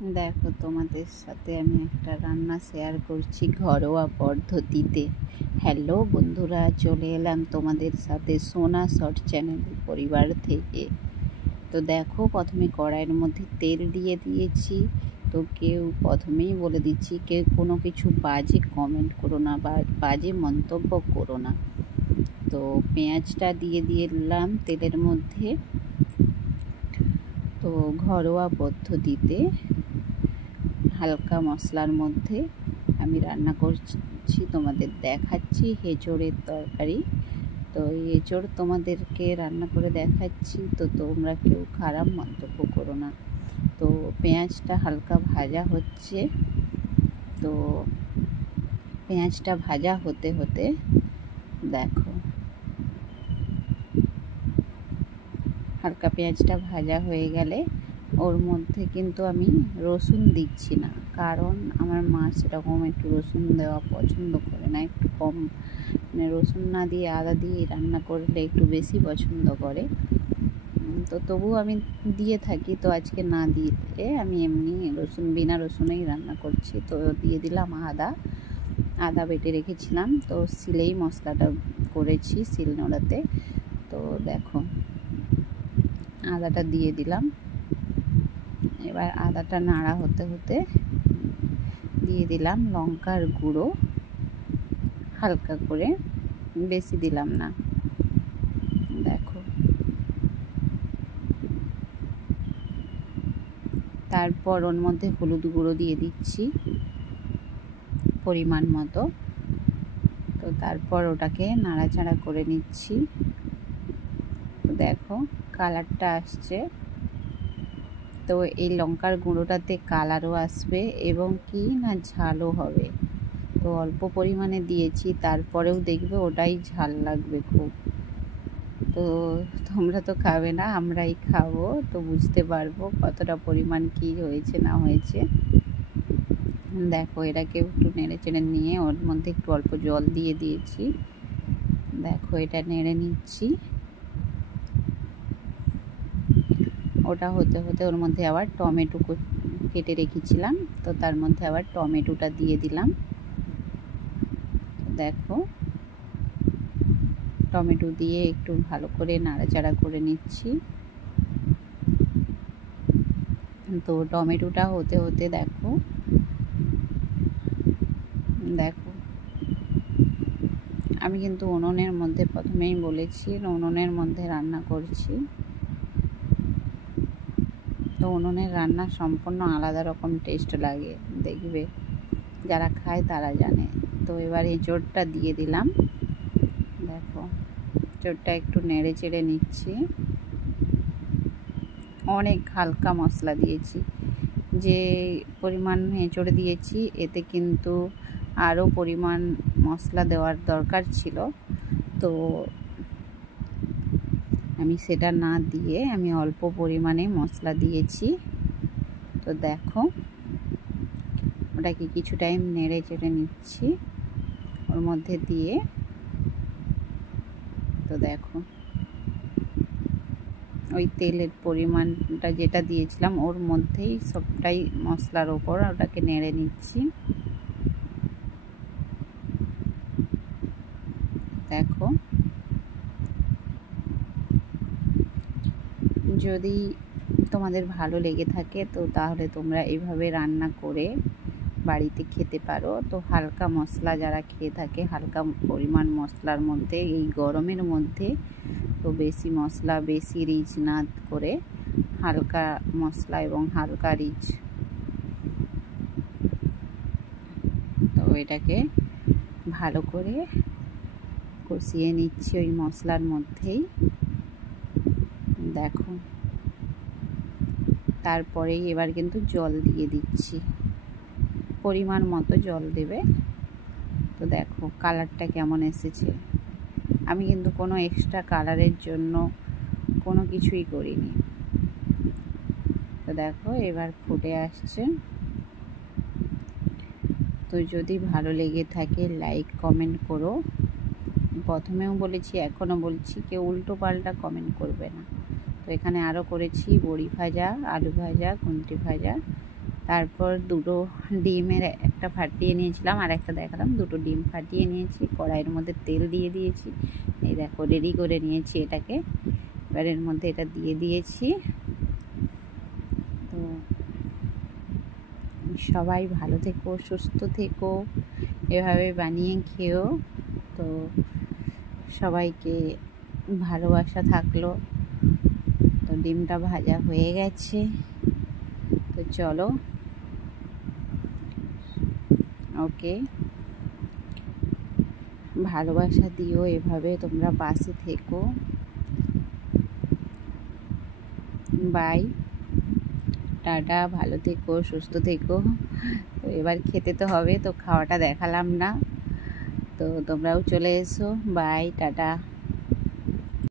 দেখো, তোমাদের সাথে আমি একটা রান্না শেয়ার করছি ঘরোয়া পদ্ধতিতে। হ্যালো বন্ধুরা, চলে এলাম তোমাদের সাথে সোনা শর্ট চ্যানেল পরিবার থেকে। তো দেখো, প্রথমে কড়াইয়ের মধ্যে তেল দিয়ে দিয়েছি। তো কেউ প্রথমেই বলে দিচ্ছি, কেউ কোনো কিছু বাজে কমেন্ট করো না বা বাজে মন্তব্য করো না। তো পেঁয়াজটা দিয়ে দিলাম তেলের মধ্যে। তো ঘরোয়া পদ্ধতিতে হালকা মশলার মধ্যে আমি রান্না করছি, তোমাদের দেখাচ্ছি এঁচোড়ের তরকারি। তো এঁচোড় তোমাদেরকে রান্না করে দেখাচ্ছি, তো তোমরা কেউ খারাপ মন্তব্য করো না। তো পেঁয়াজটা হালকা ভাজা হচ্ছে। তো পেঁয়াজটা ভাজা হতে হতে দেখো, হালকা পেঁয়াজটা ভাজা হয়ে গেলে ওর মধ্যে কিন্তু আমি রসুন দিচ্ছি না, কারণ আমার মা সেরকম একটু রসুন দেওয়া পছন্দ করে না, একটু কম, মানে রসুন না দিয়ে আদা দিয়ে রান্না করলে একটু বেশি পছন্দ করে। তো তবুও আমি দিয়ে থাকি, তো আজকে না দিয়ে আমি এমনি বিনা রসুনেই রান্না করছি। তো দিয়ে দিলাম আদা বেটে রেখেছিলাম, তো শিলেই মশলাটা করেছি, শিলনোড়াতে। তো দেখো, আদাটা দিয়ে দিলাম। এবার আদাটা নাড়া হতে হতে দিয়ে দিলাম লঙ্কার গুঁড়ো, হালকা করে, বেশি দিলাম না। দেখো, তারপর ওর মধ্যে হলুদ গুঁড়ো দিয়ে দিচ্ছি পরিমাণ মতো। তো তারপর ওটাকে নাড়াচাড়া করে নিচ্ছি। তো দেখো, কালারটা আসছে। তো এই লঙ্কার গুঁড়োটাতে কালারও আসবে এবং কি না ঝালও হবে। তো অল্প পরিমাণে দিয়েছি, তারপরেও দেখবে ওটাই ঝাল লাগবে খুব। তো তোমরা তো খাবে না, আমরাই খাবো, তো বুঝতে পারবো কতটা পরিমাণ কি হয়েছে না হয়েছে। দেখো, এটাকে একটু নেড়ে চেড়ে নিয়ে ওর মধ্যে একটু অল্প জল দিয়ে দিয়েছি। দেখো, এটা নেড়ে নিচ্ছি। ওটা হতে হতে ওর মধ্যে আবার টমেটো কেটে রেখেছিলাম, তো তার মধ্যে আবার টমেটোটা দিয়ে দিলাম। দেখো, টমেটো দিয়ে একটু ভালো করে নাড়াচাড়া করে নিচ্ছি। তো টমেটোটা হতে হতে দেখো আমি কিন্তু উনুনের মধ্যে, প্রথমেই বলেছি উনুনের মধ্যে রান্না করছি। তো উনুনের রান্না সম্পূর্ণ আলাদা রকম টেস্ট লাগে, দেখবে যারা খায় তারা জানে। তো এবার এঁচোড়টা দিয়ে দিলাম। দেখো, এঁচোড়টা একটু নেড়ে চেড়ে নিচ্ছি। অনেক হালকা মশলা দিয়েছি, যে পরিমাণ এঁচোড় দিয়েছি এতে কিন্তু আরও পরিমাণ মশলা দেওয়ার দরকার ছিল। তো আমি সেটা না দিয়ে আমি অল্প পরিমাণে মশলা দিয়েছি। তো দেখো, ওটাকে কিছু টাইম নেড়ে চেড়ে নিচ্ছি ওর মধ্যে দিয়ে। তো দেখো, ওই তেলের পরিমাণটা যেটা দিয়েছিলাম ওর মধ্যেই সবটাই মশলার ওপর ওটাকে নেড়ে নিচ্ছি। দেখো, যদি তোমাদের ভালো লেগে থাকে তো তাহলে তোমরা এইভাবে রান্না করে বাড়িতে খেতে পারো। তো হালকা মশলা যারা খেয়ে থাকে, হালকা পরিমাণ মশলার মধ্যে এই গরমের মধ্যে, তো বেশি মশলা বেশি রিচ না করে হালকা মশলা এবং হালকা রিচ। তো এটাকে ভালো করে কষিয়ে নিচ্ছি ওই মশলার মধ্যেই। দেখো, তারপরেই এবার কিন্তু জল দিয়ে দিচ্ছি, পরিমাণ মতো জল দেবে। তো দেখো কালারটা কেমন এসেছে। আমি কিন্তু কোনো এক্সট্রা কালারের জন্য কোনো কিছুই করিনি। তো দেখো, এবার ফুটে আসছে। তো যদি ভালো লেগে থাকে লাইক কমেন্ট করো। প্রথমেও বলেছি, এখনও বলছি, কেউ উল্টো পাল্টা কমেন্ট করবে না। তো এখানে আরও করেছি বড়ি ভাজা, আলু ভাজা, কুঁদরি ভাজা। তারপর দুটো ডিমের একটা ফাটিয়ে নিয়েছিলাম, আর একটা দেখালাম। দুটো ডিম ফাটিয়ে নিয়েছি, কড়াইয়ের মধ্যে তেল দিয়ে দিয়েছি। এই দেখো রেডি করে নিয়েছি এটাকে। এবার এর মধ্যে এটা দিয়ে দিয়েছি। তো সবাই ভালো থেকো, সুস্থ থেকো, এভাবে বানিয়ে খেও। তো সবাইকে ভালোবাসা থাকলো। তো ডিমটা ভাজা হয়ে গেছে। তো চলো, ওকে, ভালোবাসা দিও, এভাবে তোমরা পাশে থেকো। বাই, টাটা, ভালো থেকো, সুস্থ থেকো। তো এবার খেতে তো হবে, তো খাওয়াটা দেখালাম না, তো তোমরাও চলে এসো। Bye, tata.